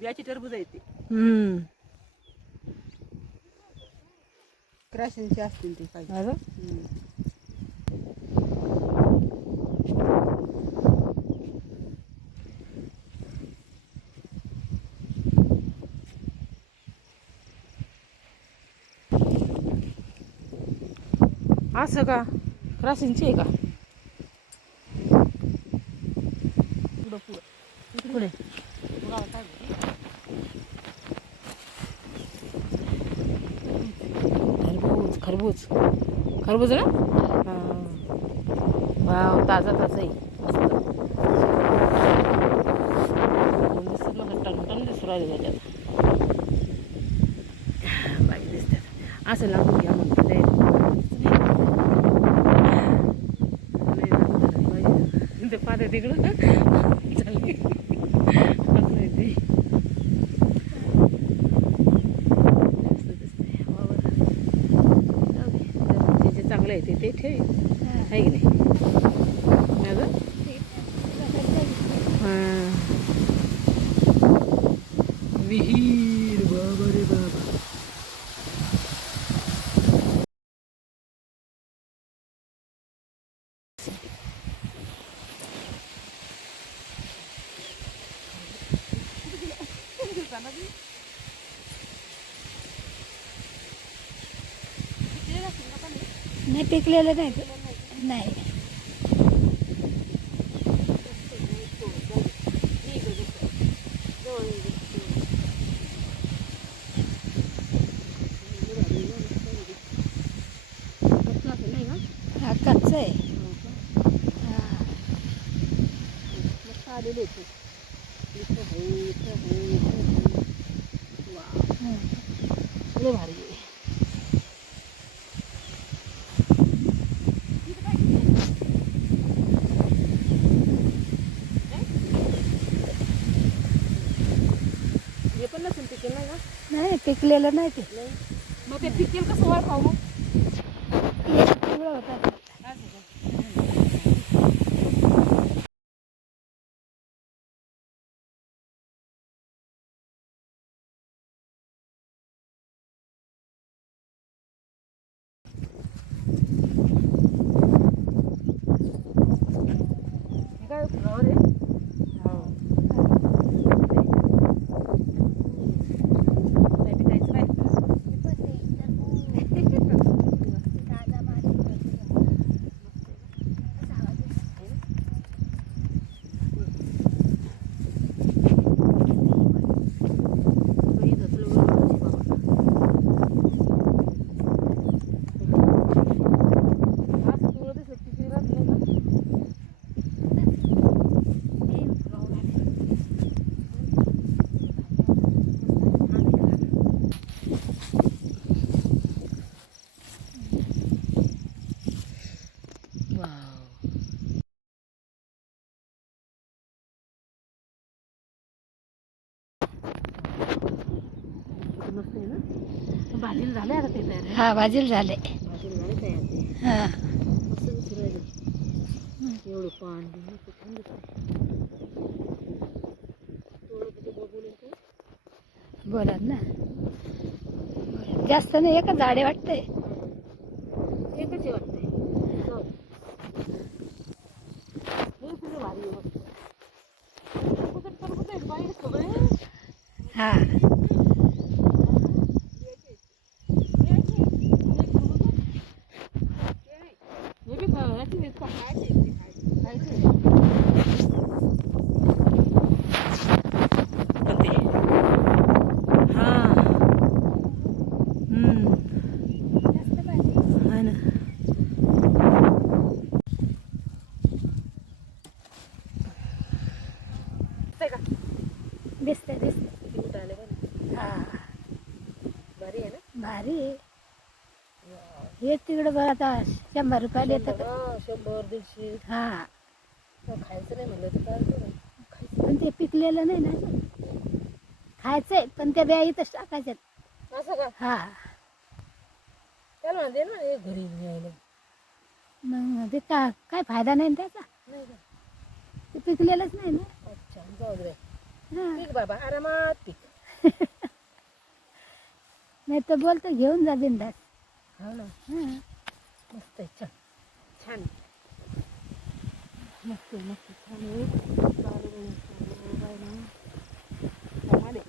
बियाची टरबूज आहे ते. क्राशनचे असतील ते काही. असं का क्रासिंगची आहे का? पुढे खरबूज खरबूज ना. वाव ताजा ताजा आहे. टन दिसू राहिले त्याच्यात. बाई दिसतात असं लागून घ्या म्हणतो ते पाहते तिकडं चालली असं आहे ते. जे चांगलं आहे ते ठेव आहे की नाही. विहीर बाबा रे बाबा. नाही पिकलेलं नाही नाही. हा कच्चं आहे. लय भारी आहे. हे पण नसेल पिकेल नाही का? नाही पिकलेलं नाही ते. मग ते पिकेल कसं वर खाऊ मग? पिवळं होतं. काय फ्लॉवर आहे. मस्त आहे ना. भाजीला झाले आता ते तयार. हा भाजीला झाले. भाजीला झाले तयार ते. हा मस्त दिसू राहिले. एवढं पाणी छान दिसतंय. बोला ना. जास्त नाही एकच झाडे वाटतंय. एकच आहे वाटतंय. हे तुझं भारी आहे मस्त. हा दिसते दिसते. हा भारी आहे ना. भारी आहे. हे तिकडे बघ आता 100 रुपयाला येतात. 100-150. हा खायचं नाही म्हणलं तर काय. पण ते पिकलेलं नाही ना. खायचंय पण त्या बिया इथंच टाकायच्यात. असं का? हा त्याला दे ना घरी न्यायला. मग ते काय फायदा नाही ना त्याचा. नाही का? ते पिकलेलंच नाही ना. अच्छा जाऊ दे. हा. पीक बाबा आरामात पीक. नाही तर बोलतो घेऊन जा बिंदास. हो ना, हा. मस्त आहे. छान छान मस्त मस्त छान आहे. चालेल, बाय ना. कमाल आहे.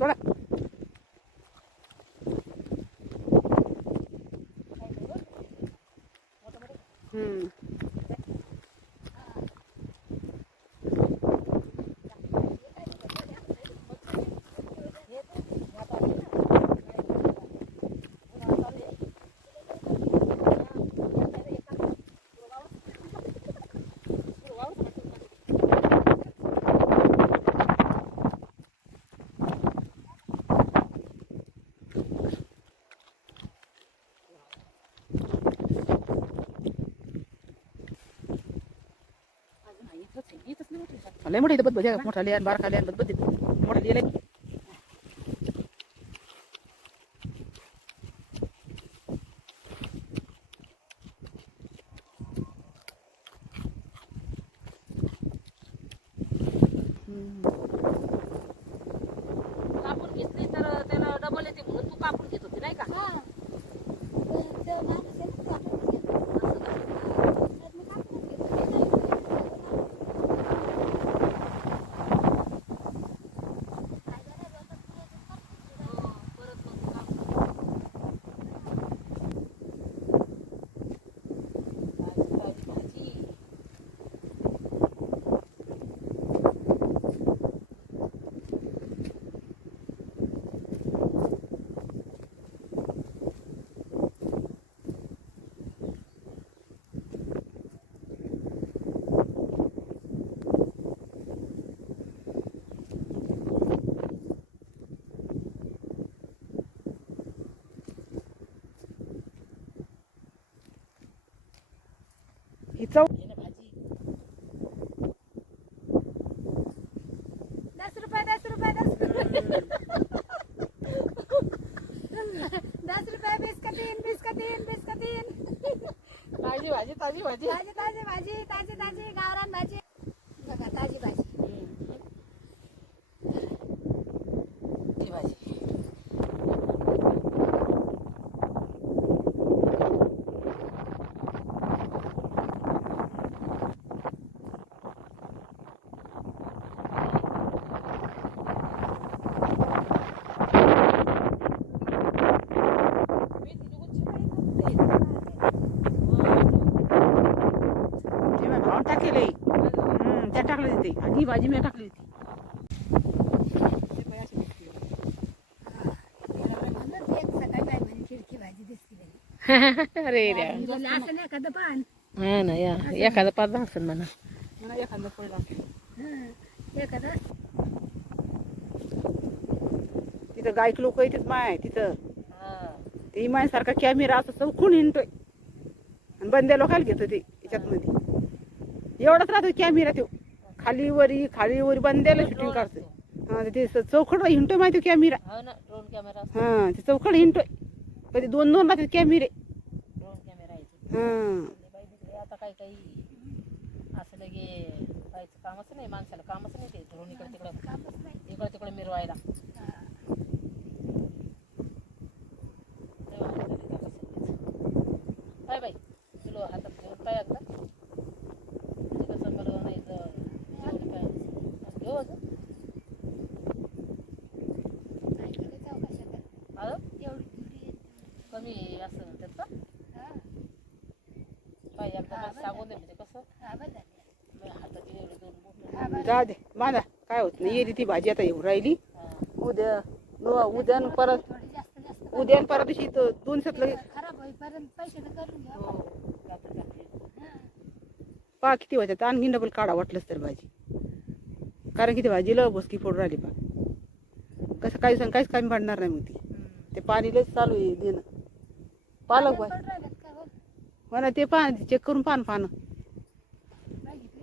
थोडा लय मोठे इथं बदबद आहे. मोठा लिहान बारका लिहान बदबद आहे. मोठा लिहिलंय. कापून घेतली तर त्याला डबल येते म्हणून तू कापून घेत होती नाही का? हा. पण तो माणूस आहे ना, कापून घेतो. असं का? तर मी कापून घेतो. ते नाही घेत. फायदा नाही भेटत नाही, तर कापून घेतो. हो, परत मग तू कापून भाजी भाजी. ही चव हे ना भाजी. 10 रुपये 10 रुपये 10 रुपये 10 रुपये 20 का 3 20 का 3 20 का 3. ताजी भाजी ताजी भाजी. ताजी ताजी भाजी ताजी ताजी गावरान भाजी बघा ताजी भाजी. ही भाजी. जेव्हा भाव टाकेले त्या टाकले तिथे आणि ही भाजी मी टाकली होती. म्हणून एक सकाळी काय म्हणे खिडकी भाजी दिसते बाई. अरे रे. मी बोलले, असं नाही एखादं पण हा ना या एखादा पाच असेल म्हणा. मला एखादा पडला एखादं तिथं गायक लोक येतात माय तिथं ते इमायसारखा कॅमेरा असं चौकून हिंडतोय आणि बंद्या लोकायला घेतो ते याच्यात मध्ये एवढाच राहतो कॅमेरा तो खाली वरी बंद्याला शूटिंग काढतोय. हा ते चौकड हिंडतोय माहिती कॅमेरा. हो ना, ड्रोन कॅमेरा. हा ते चौकड हिंडतोय कधी 2-2 राहतात कॅमेरे. ड्रोन कॅमेरा आहे. हा बाई तिकडे आता काही असं लगे बाईचं कामच नाही, माणसाला कामच नाही ते ड्रोन इकडे तिकडं कामच नाही. इकडे तिकडे मिरवायला. काय बाई किलो हातात घेऊन पाय का कसं मला नाही घेऊ असं ऐकायला जाऊ कशाला? एवढी थोडी येते. कमी असं त्याचं हा. पाय एकदा मला सांगून दे म्हणजे कसं हा, बरं झालं. माझ्या हाताची एवढी दोन बोट. हा, बरं. जा दे माझा काय होत नाही येते ती भाजी आता येऊ राहिली. उद्या न परत थोडी जास्त जास्त उद्या न परत दिवशी 2 लगे खराब होईपर्यंत पैसे तर करून घ्या. हो जातं टाकली. हा. पा किती वाजता आणखी डबल काढा वाटलंच तर भाजी. कारण किती भाजीला बसकी फोड राहिली पा कसं काही सांग काहीच कमी पडणार नाही मग ती ते पाणी लयच चालू आहे देणं. पालक पण भाजी राहिल्यात का हो? म्हणा ते पान चेक करून पान नाही घेतली?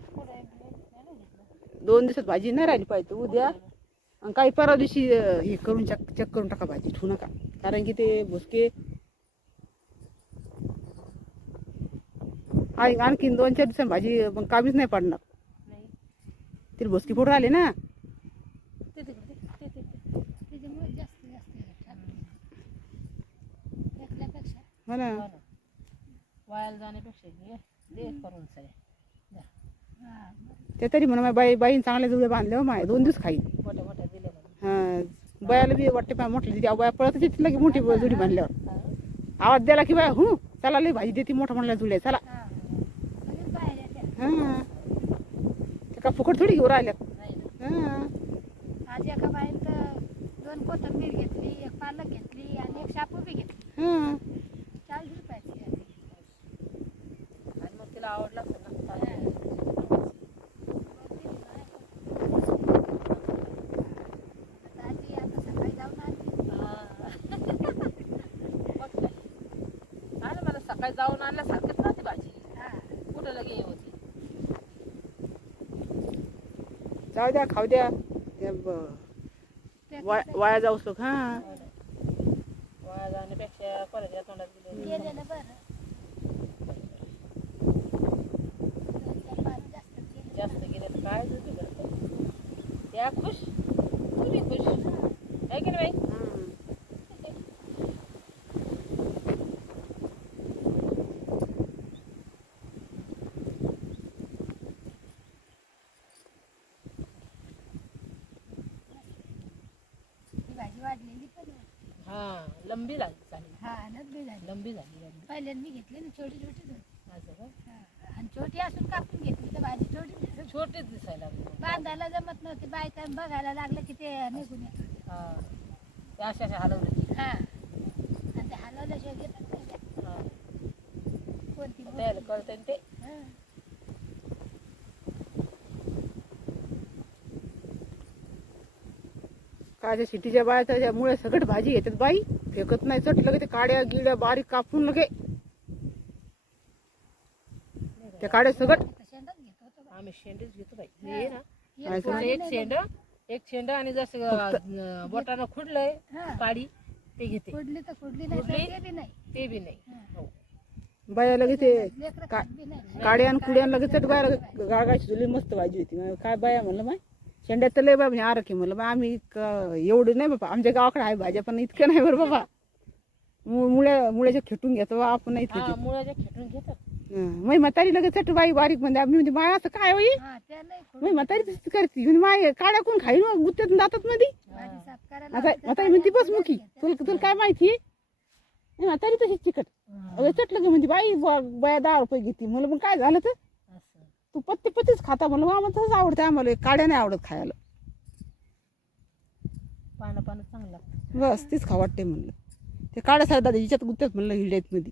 2 दिवसात भाजी नाही राहिली पाहिजे उद्या आणि काही परवा दिवशी हे करून चेक करून टाका भाजी ठेवू नका कारण की ते भुसके आणखीन 2-4 दिवसांनी भाजी मग कामीच नाही पडणार नाही तिला भुसके फोडून राहिले ना ते तिकडे ते त्याच्यामुळे जास्त टाकते. फेकल्यापेक्षा. हो ना हो ना. वायाला जाण्यापेक्षा घे दे करून सगळे हा, ते तरी म्हणा बाईन चांगल्या जुळे बांधले हो माय 2 दिवस खाईल मोठ्या मोठ्या दिले म्हणून हा बायाला बी वाटते पाय मोठली दिदी बाया पळत येते लगे मोठी जुडी बांधल्यावर हा. आवाज द्याला की बाय चला लई भाजी देते मोठा म्हणल्या जुड्या चला हा. लगेच बाहेर येते. हा ते का फुकट थोडी घेऊ राहिल्यात नाही ना हा आज एका बाईनं 2 कोथिंबीर घेतली, 1 पालक घेतली आणि 1 शापू बी घेतली. हा 40 रुपयाची आहे. आणि मग तिला आवडला असेल ना आजी आता सकाळी जाऊन आली. मग काय आणि मला सकाळी जाऊन आणल्यासारखीच नव्हती भाजी हा. कुठं लगे हे होती जाऊ द्या खाऊ द्या त्या वाया जाऊस लोक हा वाया जाण्यापेक्षा कोणाच्या तोंडात गेले केलेलं बरं. 2-4 पानं जास्त केली. जास्त गेले तर काय बिघडतं त्या खुश तुम्ही खुश आहे की नाही बाई ही भाजी वाढलेली पण आहे. हा लंबी झाली हा नब्बे झाली. लंबी झाली पहिल्यांदा मी घेतली ना छोटी छोटी होती. असं का हा. आणि छोटी असून कापून घेतली तर भाजी छोटी दिसत. छोटेच दिसायला लागले बांधायला जमत नव्हती बायका बघायला लागलं की ते निघून येत. हा ते अशा हलवले हा आणि ते हलवल्याशिवाय घेतात नाही त्या. हा कोणती त्याला कळतं ना ते हा. काच्या शिटीच्या बाया त्याच्यामुळे सगळं भाजी घेतात बाई फेकत नाही चट लगे ते काड्या गिड्या बारीक कापून लगे त्या काड्या सगळं आम्ही तर शेंगाच घेत होतो बाई. आम्ही शेंडच घेतो बाई हे ना एक वाली एक शेंड आणि जसं बोटानं खुडलंय हा. काडी ते घेते फोडली तर फोडली नाही तर फोडली? ते बी नाही. ते बी नाही हा. हो बाया लगे ते लेकरं का- खात बी नाही. काड्या आणि कुड्या लगे चट बाया लगे गागाची जुली मस्त भाजी होती मग काय बाया म्हणलं माय शेंड्यात तर लय बाय म्हणजे आरख आहे म्हणलं मग आम्ही एवढं नाही बाबा आमच्या गावाकडे आहे भाज्या पण इतकं नाही बरं बाबा मुळ्याच्या खेटून घेतो आपण नाही हा मुळाच्या खेटून घेतात मग म्हातारी लगेच चट बाई बारीक म्हणजे आम्ही म्हणजे माय असं काय होई हा, त्या नाही मग फोडली. म्हातारी तशीच करते म्हणजे माय काड्या कोण खाई मग गुत्त्यातून जातात मध्ये भाजी साफ करायला आता लावली तर म्हातारी म्हणते काड्या बस मुखी घेतात. तुला काय माहिती म्हातारी तशीच चिकट अगं चटलं की म्हणजे बाई बाया 10 रुपये घेते म्हणलं मग काय झालं तर असं तू पत्तीच खाता म्हणलं मग आम्हाला तसंच आवडतं आम्हाला काड्या नाही आवडत खायला पानं पानं चांगलं लागतं बस तीच खा वाटते म्हणलं ते काड्या सारखा हिच्यात गुत्त्यात म्हणलं हिड्यात मध्ये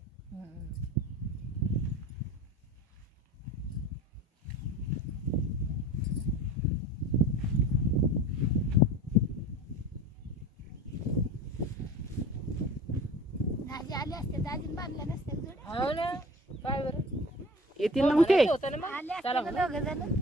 दाजी आले असते दाजीने बांधल्या नसत्या जोड्या. हो ना काय बरं येतील ना मग ते होतं ना मग आले चला असते म्हणा. दोघं जण